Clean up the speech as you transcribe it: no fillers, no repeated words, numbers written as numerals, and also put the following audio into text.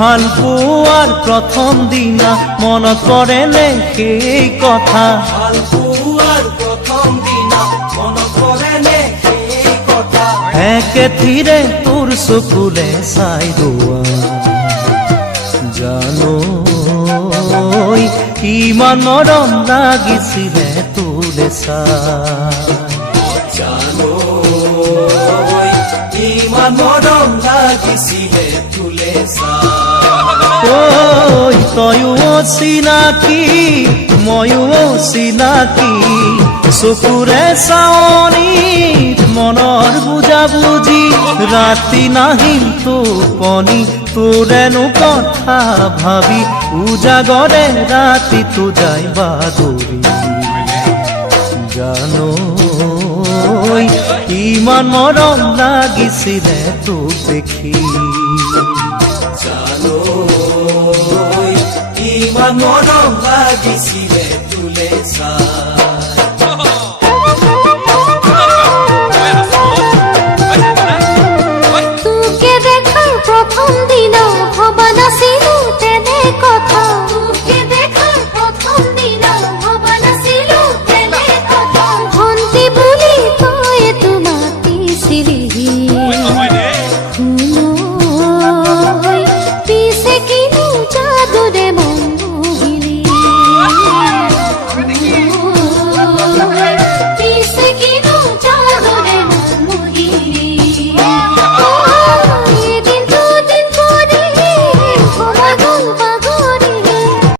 ভাল পোৱাৰ প্ৰথম দিনা মনত পৰেনে সেই কথা? ভাল পোৱাৰ প্ৰথম দিনা মনত পৰেনে সেই কথা? একেথিৰে তোৰ চকুৰে চাই ৰোৱা জানো কিমান মৰম লাগিছিলে তোৰে চাই। জানো ইমান মৰম লাগিছিলে তোলে চাই। তয়ো চিনাকি ময়ো চিনাকি চকুৰে চাৱনি মনৰ বুজাবুজি ৰাতি নাহিল টোপনি তোৰেনো কথা ভাবি উজাগৰে ৰাতিটো যায় বাগৰি জানো কিমান মৰম লাগিছিলে তোক দেখি। জানো ইমান মৰম লাগিছিলে তোলে চাই।